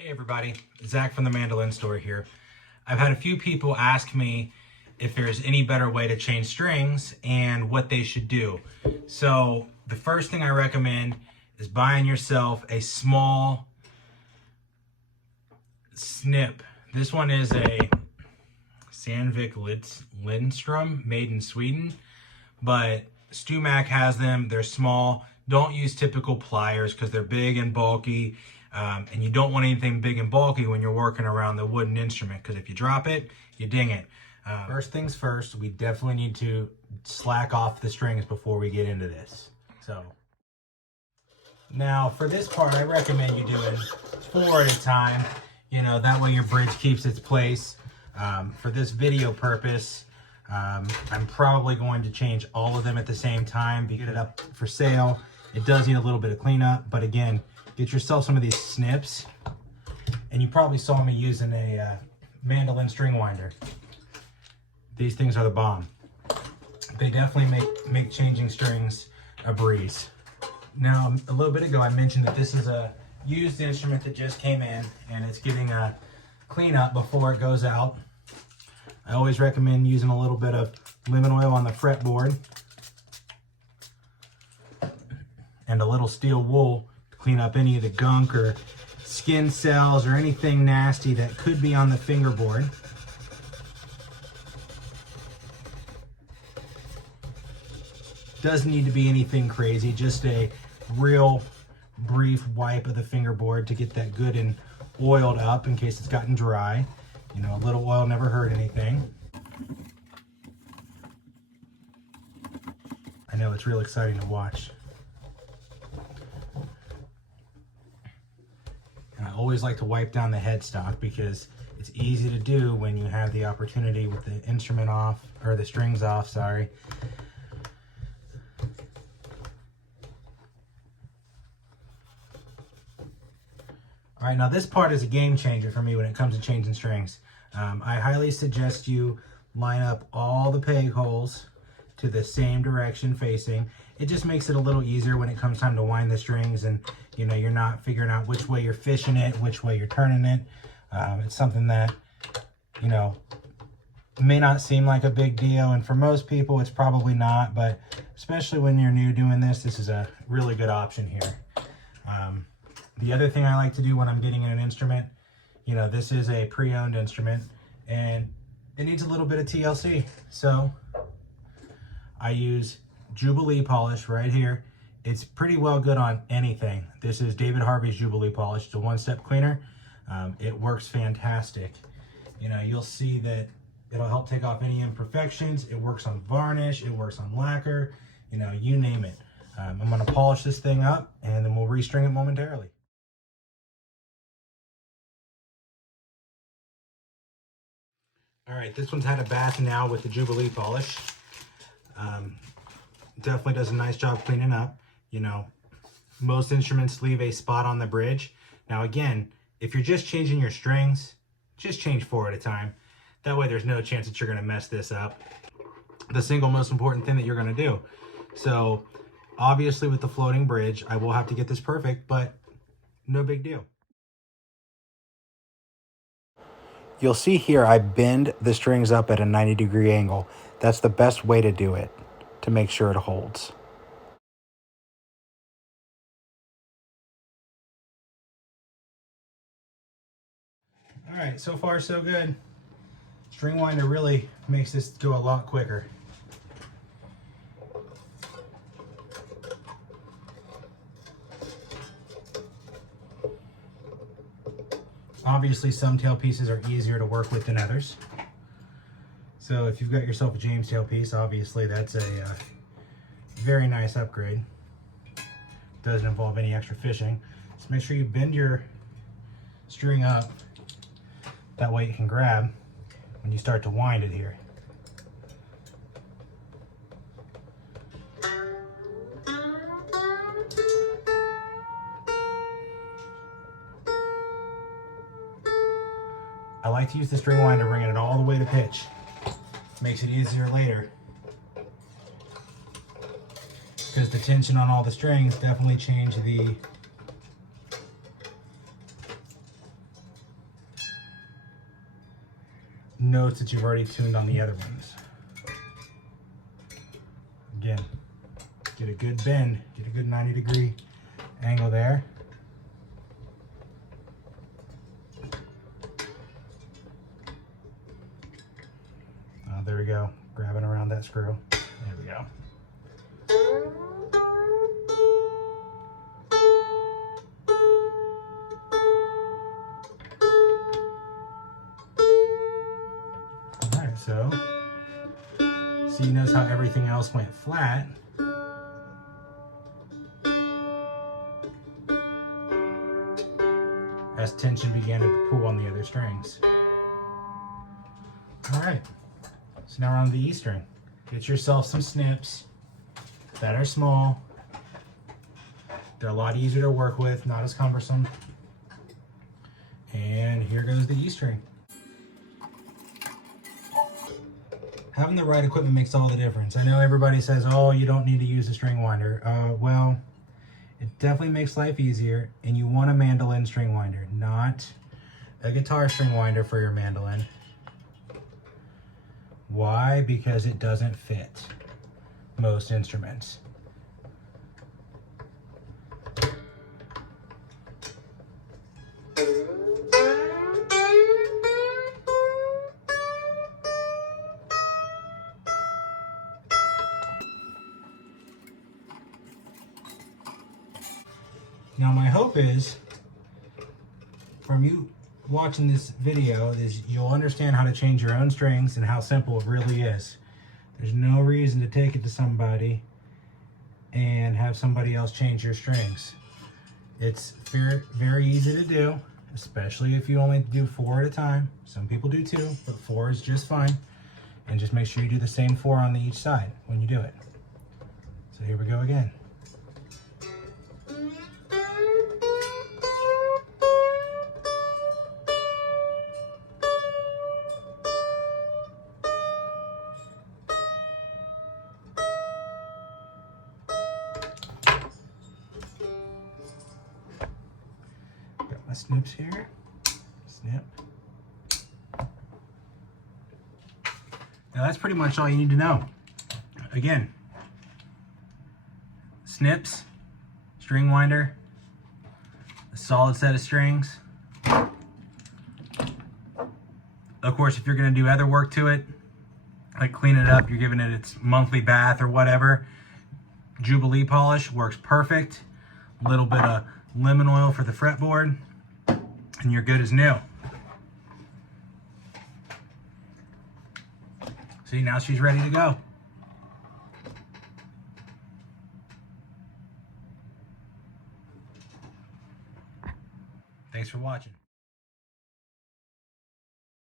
Hey everybody, Zach from the Mandolin store here. I've had a few people ask me if there's any better way to change strings and what they should do. So the first thing I recommend is buying yourself a small snip. This one is a Sandvik Lindstrom, made in Sweden, but StewMac has them. They're small. Don't use typical pliers because they're big and bulky. And you don't want anything big and bulky when you're working around the wooden instrument, because if you drop it, you ding it. First things first, we definitely need to slack off the strings before we get into this. So now for this part, I recommend you doing 4 at a time. You know, that way your bridge keeps its place. For this video purpose, I'm probably going to change all of them at the same time to get it up for sale. It does need a little bit of cleanup, but again, get yourself some of these snips. And you probably saw me using a mandolin string winder. These things are the bomb. They definitely make changing strings a breeze. Now, a little bit ago I mentioned that this is a used instrument that just came in and it's getting a cleanup before it goes out. I always recommend using a little bit of lemon oil on the fretboard and a little steel wool to clean up any of the gunk or skin cells or anything nasty that could be on the fingerboard. Doesn't need to be anything crazy, just a real brief wipe of the fingerboard to get that good and oiled up in case it's gotten dry. You know, a little oil never hurt anything. I know it's real exciting to watch. And I always like to wipe down the headstock because it's easy to do when you have the opportunity with the instrument off, or the strings off, sorry. All right, now this part is a game changer for me when it comes to changing strings. I highly suggest you line up all the peg holes to the same direction facing. It just makes it a little easier when it comes time to wind the strings, and you know, you're not figuring out which way you're fishing it, which way you're turning it. It's something that, you know, may not seem like a big deal, and for most people it's probably not, but especially when you're new doing this, this is a really good option here. The other thing I like to do when I'm getting an instrument, you know, this is a pre-owned instrument and it needs a little bit of TLC. So I use Jubilee polish right here. It's pretty well good on anything. This is David Harvey's Jubilee polish. It's a one-step cleaner. It works fantastic. You know, you'll see that it'll help take off any imperfections. It works on varnish. It works on lacquer. You know, you name it. I'm going to polish this thing up and then we'll restring it momentarily. All right, this one's had a bath now with the Jubilee polish. Definitely does a nice job cleaning up. You know, most instruments leave a spot on the bridge. Now again, if you're just changing your strings, just change 4 at a time. That way there's no chance that you're gonna mess this up. The single most important thing that you're gonna do. So obviously with the floating bridge, I will have to get this perfect, but no big deal. You'll see here I bend the strings up at a 90-degree angle. That's the best way to do it, to make sure it holds. All right, so far so good. String winder really makes this go a lot quicker. Obviously, some tail pieces are easier to work with than others. So if you've got yourself a James tail piece, obviously that's a very nice upgrade. Doesn't involve any extra fishing. So make sure you bend your string up. That way it can grab when you start to wind it here. I like to use the string winder, bringing it all the way to pitch. Makes it easier later, because the tension on all the strings definitely change the notes that you've already tuned on the other ones. Again, get a good bend, get a good 90-degree angle there. Oh, there we go, grabbing around that screw. There we go. Alright, so you notice how everything else went flat. As tension began to pull on the other strings. Alright, so now we're on the E string. Get yourself some snips that are small. They're a lot easier to work with, not as cumbersome. And here goes the E string. Having the right equipment makes all the difference. I know everybody says, oh, you don't need to use a string winder. Well, it definitely makes life easier, and you want a mandolin string winder, not a guitar string winder for your mandolin. Why? Because it doesn't fit most instruments. Now my hope is, from you watching this video, is you'll understand how to change your own strings and how simple it really is. There's no reason to take it to somebody and have somebody else change your strings. It's very easy to do, especially if you only do 4 at a time. Some people do 2, but 4 is just fine. And just make sure you do the same 4 on each side when you do it. So here we go again. Got my snips here. Snip. Now that's pretty much all you need to know. Again, snips, string winder, a solid set of strings. Of course, if you're going to do other work to it, like clean it up, you're giving it its monthly bath or whatever, Jubilee polish works perfect. A little bit of lemon oil for the fretboard, and you're good as new. See, now she's ready to go. Thanks for watching.